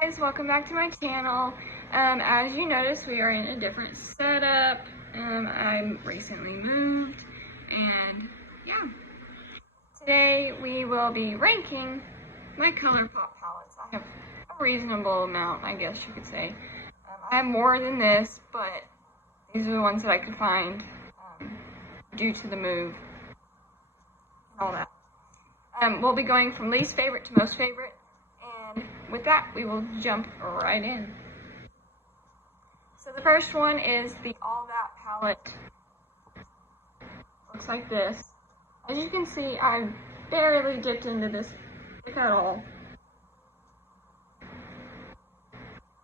Guys, welcome back to my channel. As you notice, we are in a different setup. I recently moved, and yeah. Today we will be ranking my ColourPop palettes. I have a reasonable amount, I guess you could say. I have more than this, but these are the ones that I could find due to the move and all that. We'll be going from least favorite to most favorite. And with that, we will jump right in. So the first one is the All That palette. Looks like this. As you can see, I barely dipped into this at all.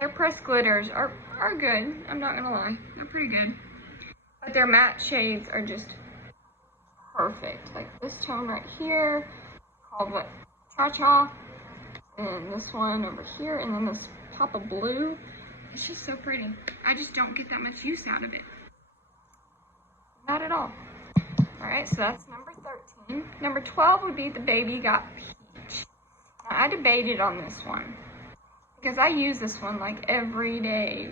Their pressed glitters are good. I'm not gonna lie, they're pretty good. But their matte shades are just perfect. Like this tone right here, called what? Cha-Cha. And this one over here, and then this pop of blue. It's just so pretty. I just don't get that much use out of it. Not at all. Alright, so that's number 13. Number 12 would be the Baby Got Peach. Now, I debated on this one, because I use this one like every day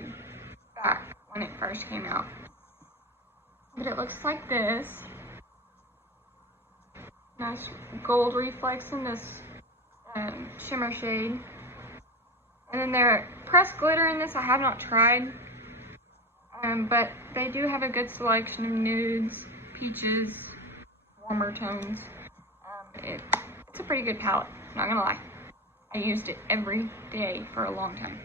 back when it first came out. But it looks like this. Nice gold reflex in this shimmer shade. And then their pressed glitter in this I have not tried, but they do have a good selection of nudes, peaches, warmer tones. It's a pretty good palette, not gonna lie. I used it every day for a long time.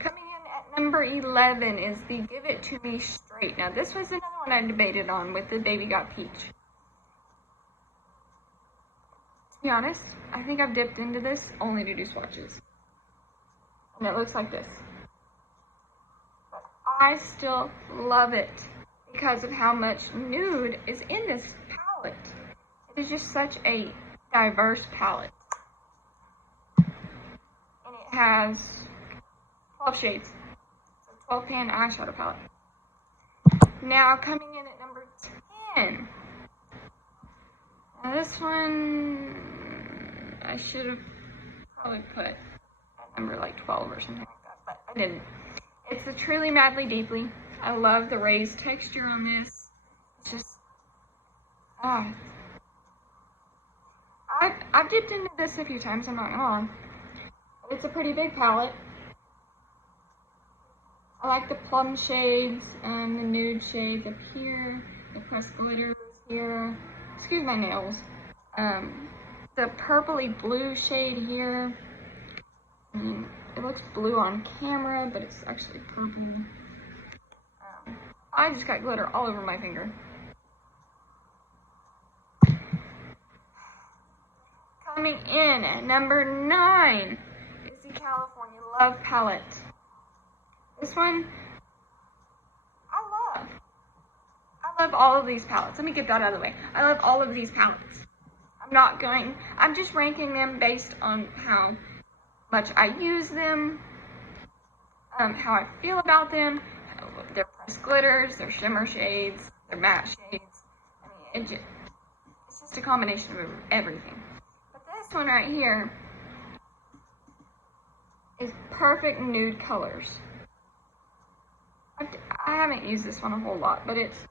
Coming in at number 11 is the Give It To Me Straight. Now this was another one I debated on with the Baby Got Peach. To be honest, I think I've dipped into this only to do swatches. And it looks like this. But I still love it because of how much nude is in this palette. It is just such a diverse palette. And it has 12 shades. So 12 pan eyeshadow palette. Now coming in at number 10. Now this one, I should have probably put at number like 12 or something like that, but I didn't. It's the Truly Madly Deeply. I love the raised texture on this. It's just, I've dipped into this a few times, I'm not gonna lie. It's a pretty big palette. I like the plum shades and the nude shades up here, the pressed glitters here. Excuse my nails. The purpley blue shade here. I mean, it looks blue on camera, but it's actually purple. I just got glitter all over my finger. Coming in at number 9 is the California Love palette. This one, I love all of these palettes. Let me get that out of the way. I love all of these palettes. I'm just ranking them based on how much I use them, how I feel about them, their pressed glitters, their shimmer shades, their matte shades. I mean, it's just a combination of everything. But this one right here is perfect nude colors. I haven't used this one a whole lot, but it's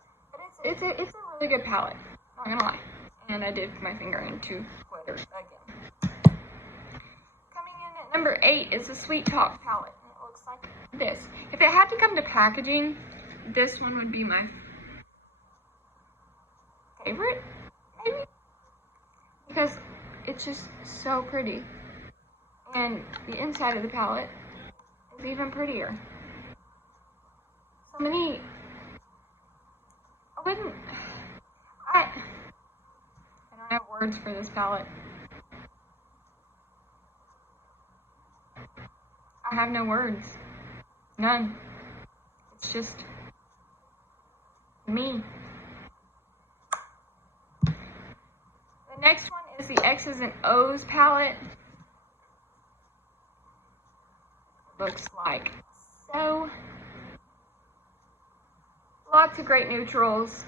a really good palette, not gonna lie. And I dipped my finger into glitter again. Coming in at number 8 is the Sweet Talk palette. And it looks like this. If it had to come to packaging, this one would be my favorite, maybe? Because it's just so pretty. And the inside of the palette is even prettier. I don't have words for this palette. I have no words. None. It's just me. The next one is the X's and O's palette. Looks like so. Lots of great neutrals.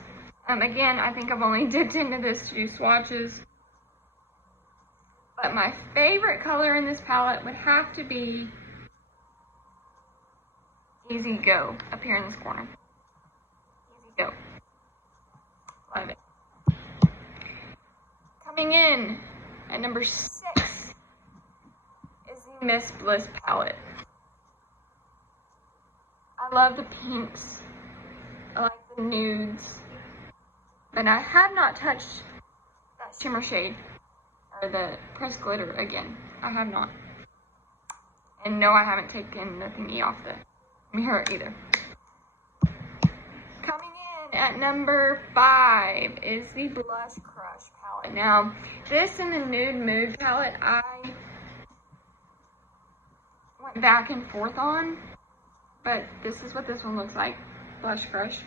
Again, I think I've only dipped into this to do swatches. But my favorite color in this palette would have to be Easy Go up here in this corner. Easy Go. Love it. Coming in at number 6 is the Miss Bliss palette. I love the pinks. I like the nudes. But I have not touched that shimmer shade or the pressed glitter again. I have not. And no, I haven't taken the thingy off the mirror either. Coming in at number 5 is the Blush Crush palette. Now, this and the Nude Mood palette, I went back and forth on, but this is what this one looks like, Blush Crush.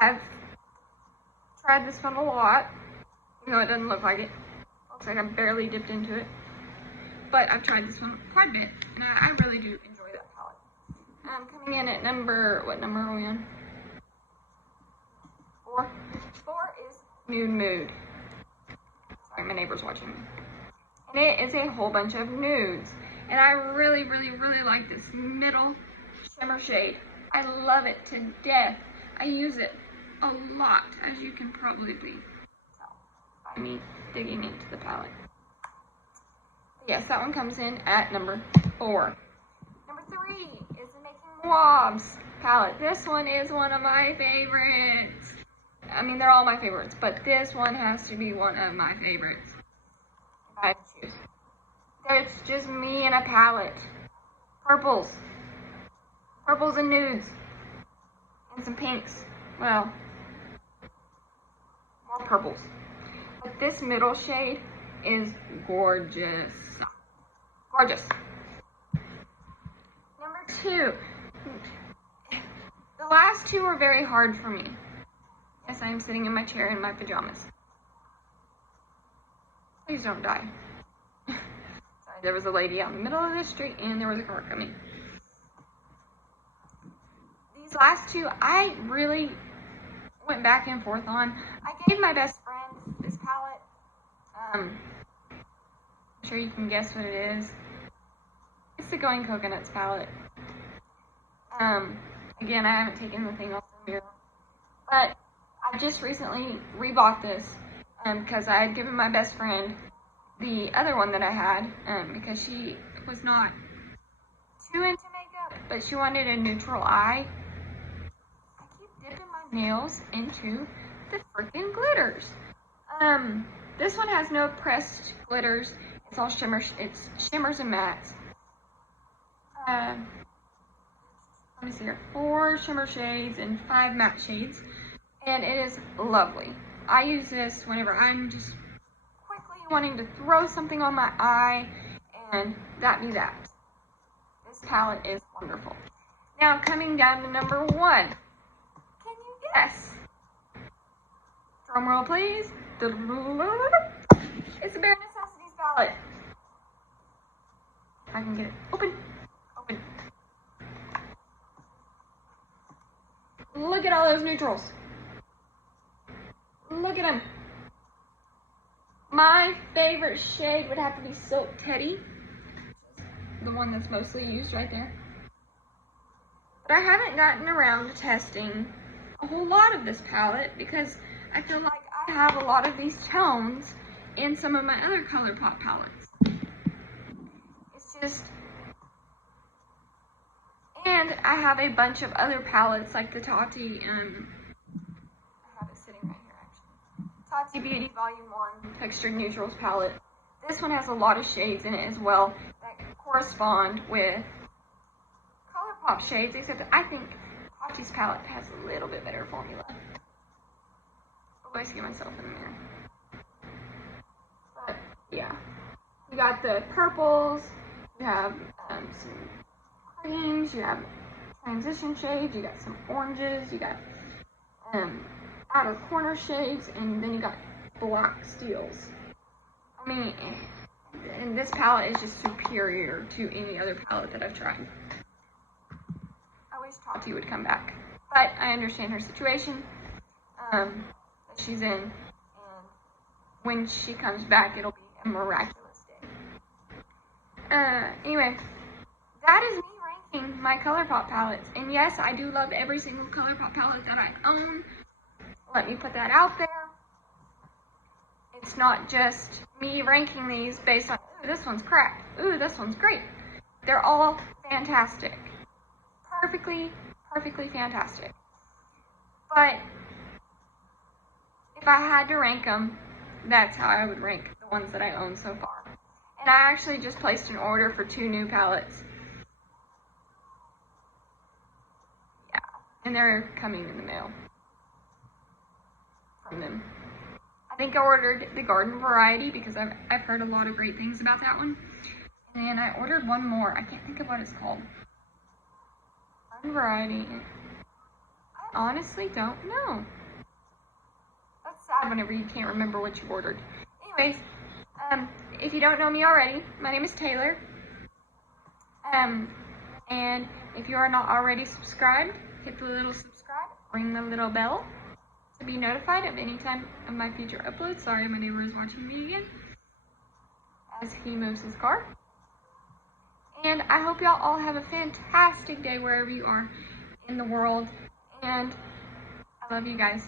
I've tried this one a lot, even though it doesn't look like it. Looks like I barely dipped into it. But I've tried this one quite a bit, and I really do enjoy that palette. Coming in at number, what number are we on? 4. 4 is Nude Mood. Sorry, my neighbor's watching me. And it is a whole bunch of nudes. And I really, really, really like this middle shimmer shade. I love it to death. I use it a lot, as you can probably tell by me digging into the palette. Yes, that one comes in at number 4. Number 3 is the Making Swabs palette. This one is one of my favorites. I mean, they're all my favorites, but this one has to be one of my favorites if I had to choose. It's just me and a palette. Purples. Purples and nudes. And some pinks. Well, more purples. But this middle shade is gorgeous. Gorgeous. Number 2. The last 2 were very hard for me. Yes, I am sitting in my chair in my pajamas. Please don't die. Sorry, there was a lady out in the middle of the street and there was a car coming. These last 2, I really went back and forth on. I gave my best friend this palette. I'm sure you can guess what it is. It's the Going Coconuts palette. Again, I haven't taken the thing off the mirror, but I just recently rebought this because I had given my best friend the other one that I had because she was not too into makeup, but she wanted a neutral eye. I keep dipping my nails into the freaking glitters. This one has no pressed glitters. It's all shimmers. It's shimmers and mattes. Let me see here. 4 shimmer shades and 5 matte shades. And it is lovely. I use this whenever I'm just quickly wanting to throw something on my eye, and that be that. This palette is wonderful. Now, coming down to number 1. Can you guess? Drum roll, please. It's the Bare Necessities palette. If I can get it open. Open. Look at all those neutrals. Look at them. My favorite shade would have to be Silk Teddy. The one that's mostly used right there. But I haven't gotten around to testing a whole lot of this palette because I feel like I have a lot of these tones in some of my other ColourPop palettes. It's just... And I have a bunch of other palettes like the Tati, I have it sitting right here actually. Tati Beauty Volume 1 Textured Neutrals palette. This one has a lot of shades in it as well that correspond with ColourPop shades, except I think Tati's palette has a little bit better formula. Always get myself in the mirror. But yeah, you got the purples, you have some creams, you have transition shades, you got some oranges, you got outer corner shades, and then you got black steels. I mean, and this palette is just superior to any other palette that I've tried. I wish Tati would come back, but I understand her situation that she's in, and when she comes back, it'll be a miraculous day. Anyway, that is me ranking my ColourPop palettes. And yes, I do love every single ColourPop palette that I own. Let me put that out there. It's not just me ranking these based on, ooh, this one's crap. Ooh, this one's great. They're all fantastic. Perfectly fantastic. But if I had to rank them, that's how I would rank the ones that I own so far. And I actually just placed an order for 2 new palettes. Yeah, and they're coming in the mail from them. I think I ordered the garden variety because I've heard a lot of great things about that one. And then I ordered one more. I can't think of what it's called. Garden variety. I honestly don't know. That's sad whenever you can't remember what you ordered. Anyways, if you don't know me already, my name is Taylor. And if you are not already subscribed, hit the little subscribe, ring the little bell to be notified of any time of my future uploads. Sorry, my neighbor is watching me again as he moves his car. And I hope y'all all have a fantastic day wherever you are in the world. And I love you guys.